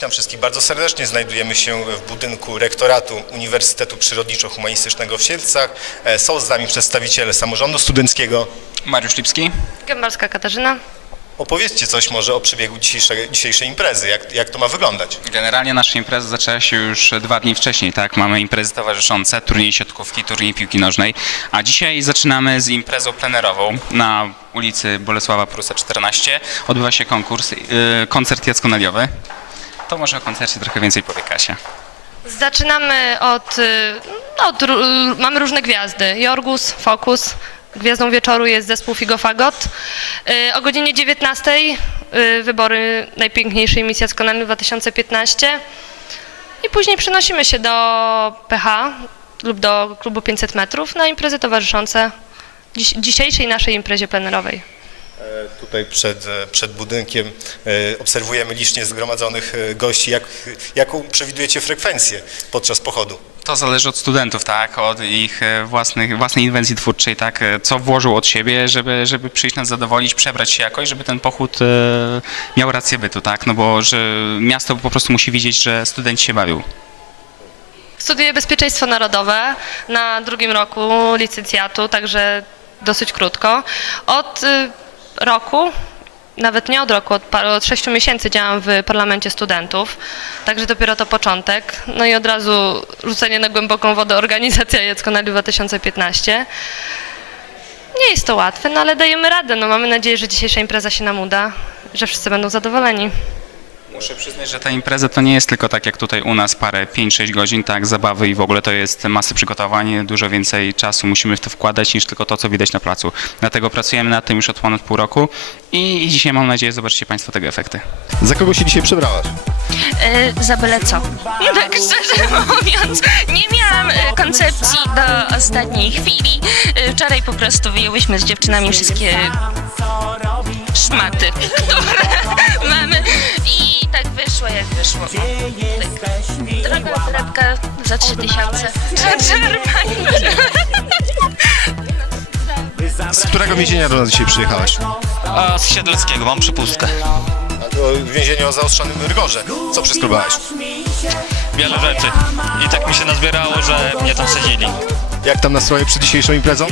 Witam wszystkich bardzo serdecznie. Znajdujemy się w budynku rektoratu Uniwersytetu Przyrodniczo-Humanistycznego w Siedlcach. E, Są z nami przedstawiciele samorządu studenckiego. Mariusz Lipski. Gębalska Katarzyna. Opowiedzcie coś może o przebiegu dzisiejszej, dzisiejszej imprezy, jak, jak to ma wyglądać. Generalnie nasza impreza zaczęła się już dwa dni wcześniej, tak? Mamy imprezy towarzyszące, turniej siatkówki, turniej piłki nożnej, a dzisiaj zaczynamy z imprezą plenerową na ulicy Bolesława Prusa 14. Odbywa się konkurs, yy, koncert jackonaliowy. To może o koncercie trochę więcej powie Kasia. Zaczynamy od, y, no, od mamy różne gwiazdy. Jorgus, Fokus. Gwiazdą wieczoru jest zespół Figofagot. Y, O godzinie 19 y, wybory najpiękniejszej misji Askonalny 2015. I później przenosimy się do PH lub do klubu 500 metrów na imprezy towarzyszące dzisiejszej naszej imprezie plenerowej. E, Tutaj przed, e, przed budynkiem e, obserwujemy licznie zgromadzonych gości. Jak, jaką przewidujecie frekwencję podczas pochodu? To zależy od studentów, tak? Od ich własnych, własnej inwencji twórczej, tak? Co włożył od siebie, żeby, żeby przyjść nas zadowolić, przebrać się jakoś, żeby ten pochód miał rację bytu, tak? No bo że miasto po prostu musi widzieć, że studenci się bawią. Studiuję bezpieczeństwo narodowe na drugim roku licencjatu, także dosyć krótko. Od y, roku, nawet nie od roku, od, paru, od sześciu miesięcy działam w parlamencie studentów, także dopiero to początek. No i od razu rzucenie na głęboką wodę organizacja Jackonali 2015. Nie jest to łatwe, no ale dajemy radę. No, mamy nadzieję, że dzisiejsza impreza się nam uda, że wszyscy będą zadowoleni. Muszę przyznać, że ta impreza to nie jest tylko tak jak tutaj u nas parę 5-6 godzin, tak, zabawy i w ogóle to jest masy przygotowań, dużo więcej czasu musimy w to wkładać niż tylko to, co widać na placu. Dlatego pracujemy nad tym już od ponad pół roku i dzisiaj mam nadzieję zobaczycie Państwo tego efekty. Za kogo się dzisiaj przebrałaś? E, za byle co. Tak szczerze mówiąc, nie miałam e, koncepcji do ostatniej chwili. E, Wczoraj po prostu wyjęłyśmy z dziewczynami wszystkie szmaty, które wyszło jak wyszło. Droga torebka za 3000. Czerpanie. Z którego więzienia do nas dzisiaj przyjechałaś? A z Siedleckiego mam przypustkę. A to więzienie o zaostrzonym rygorze. Co przeskrobałaś? Wiele rzeczy. I tak mi się nazbierało, że mnie tam sadzili. Jak tam nastroje przed dzisiejszą imprezą?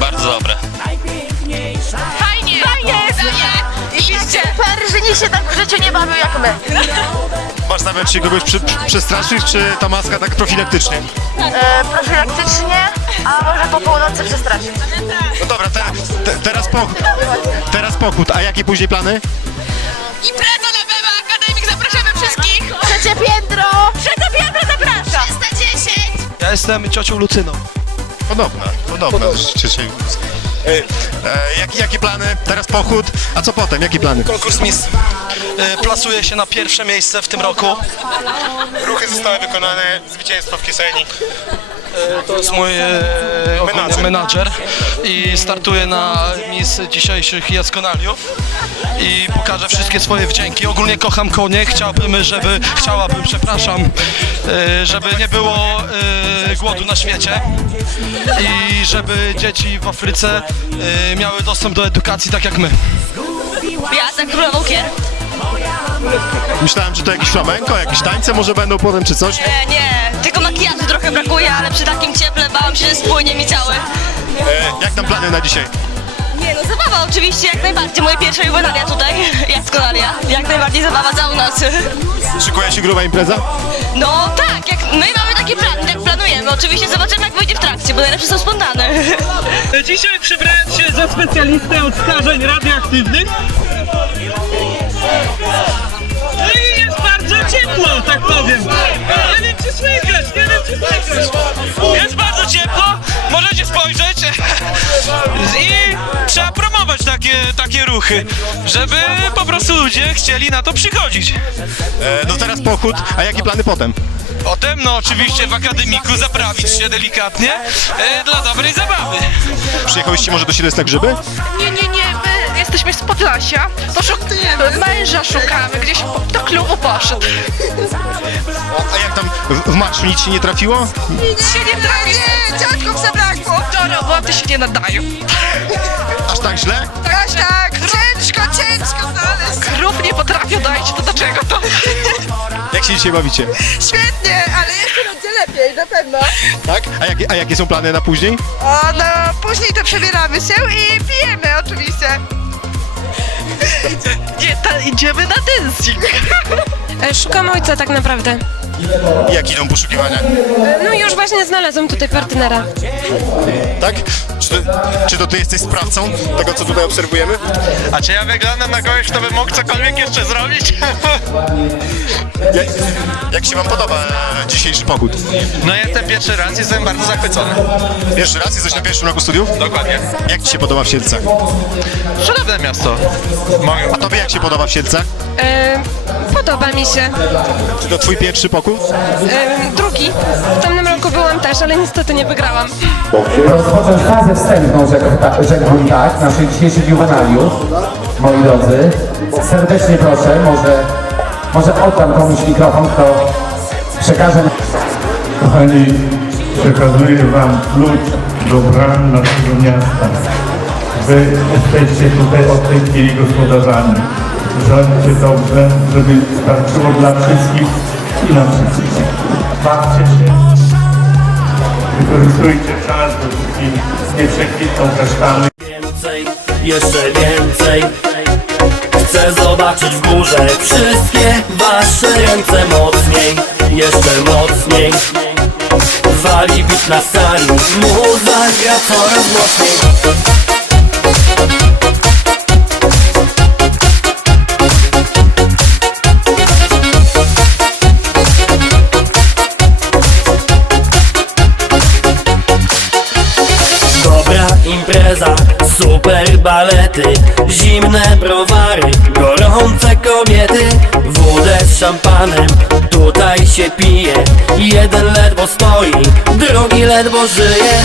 Bardzo dobre. Fajnie! Fajnie! I super, nikt się tak w życiu nie bawił jak my. Masz zamiar się kogoś przy, przy, przestraszyć, czy ta maska tak profilaktycznie? E, profilaktycznie, a może po północy przestraszyć. No dobra, te, te, teraz pochód. Teraz pochód, a jakie później plany? Impreza na Bema Akademik, zapraszamy wszystkich! Trzecie piętro! Trzecie piętro zapraszam! 310! Ja jestem ciocią Lucyną. Podobna, podobna. Dzisiaj... E, e, jak, jakie plany? Teraz pochód, a co potem? Jakie plany? Konkurs Miss e, plasuje się na pierwsze miejsce w tym roku. Ruchy zostały wykonane, zwycięstwo w kieszeni. E, To jest mój e, ogólnie Menadżer. menadżer i startuje na Miss dzisiejszych Jaskonaliów i pokaże wszystkie swoje wdzięki. Ogólnie kocham konie, chciałbym, żeby, chciałabym, przepraszam, e, żeby nie było głodu na świecie i żeby dzieci w Afryce miały dostęp do edukacji tak jak my. Ja za królową kier. Myślałem, że to jakieś flamenko, jakieś tańce może będą potem, czy coś. E, nie, tylko makijażu trochę brakuje, ale przy takim cieple bałam się, że spłynie mi cały. E, jak tam plany na dzisiaj? Nie no, zabawa oczywiście, jak najbardziej. Moje pierwsze wykonania tutaj, Jaskonaria. Jak najbardziej zabawa całą noc. Szykuje się gruba impreza? No tak, jak my mamy takie plany, tak planujemy. Oczywiście zobaczymy jak wyjdzie w trakcie, bo najlepsze są spontane. Dzisiaj przybrałem się za specjalistę od skażeń radioaktywnych. Ciepło, tak powiem. Nie wiem czy słychać, nie wiem czy słychać. Jest bardzo ciepło, możecie spojrzeć i trzeba promować takie, takie ruchy, żeby po prostu ludzie chcieli na to przychodzić. E, no teraz pochód, a jakie plany potem? Potem, no oczywiście w akademiku zaprawić się delikatnie e, dla dobrej zabawy. Przyjechałyście może do Siedlec grzyby? Nie, nie, nie, jesteśmy z Podlasia. To szuk- męża szukamy, gdzieś do klubu poszedł. A jak tam w, w marszu nic się nie trafiło? Nic się nie trafi. Nie, dziadków zabrakło. Do roboty się nie nadają. Aż tak źle? Tak, tak, ciężko, ciężko znaleźć. Krów nie potrafią dojść, to dlaczego to? Jak się dzisiaj bawicie? Świetnie, ale jeszcze będzie lepiej, na pewno. Tak? A jakie, a jakie są plany na później? O, no później to przebieramy się i pijemy oczywiście. Nie, ta, idziemy na dancing. Szukam ojca tak naprawdę. Jak idą poszukiwania? No już właśnie znalazłam tutaj partnera. Tak? Czy to, czy to ty jesteś sprawcą tego, co tutaj obserwujemy? A czy ja wyglądam na kogoś, kto by mógł cokolwiek jeszcze zrobić? Jak, jak się wam podoba e, dzisiejszy pochód? No jestem pierwszy raz, jestem bardzo zachwycony. Pierwszy raz? Jesteś na pierwszym roku studiów? Dokładnie. Jak ci się podoba w Siedlcach? Szanowne miasto. Mogę. A tobie jak się podoba w Siedlcach? E, podoba mi się. Czy to twój pierwszy pochód? E, drugi. W tamtym roku byłam też, ale niestety nie wygrałam. Rozpocząć fazę wstępną, rzekł- rzekłbym tak, naszych dzisiejszych juwenaliów. Moi drodzy, serdecznie proszę, może, może oddam komuś mikrofon, kto przekaże Kochani, przekazuję Wam klucz do bram naszego miasta. Wy jesteście tutaj od tej chwili gospodarzami. Rządźcie dobrze, żeby starczyło dla wszystkich i na wszystkich. Bawcie się, wykorzystujcie czas, dopóki nie przekwitną kasztany. Więcej, jeszcze więcej Chcę zobaczyć w górze wszystkie wasze ręce mocniej Jeszcze mocniej Wali bit na sali, muza gra coraz mocniej super balety Zimne browary, gorące kobiety Wódę z szampanem, tutaj się pije. Jeden ledwo stoi, drugi ledwo żyje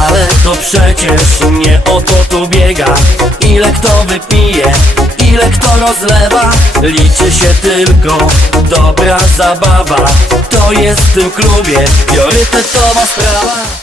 Ale to przecież nie o to tu biega. Ile kto wypije, ile kto rozlewa Liczy się tylko dobra zabawa. To jest w tym klubie priorytetowa sprawa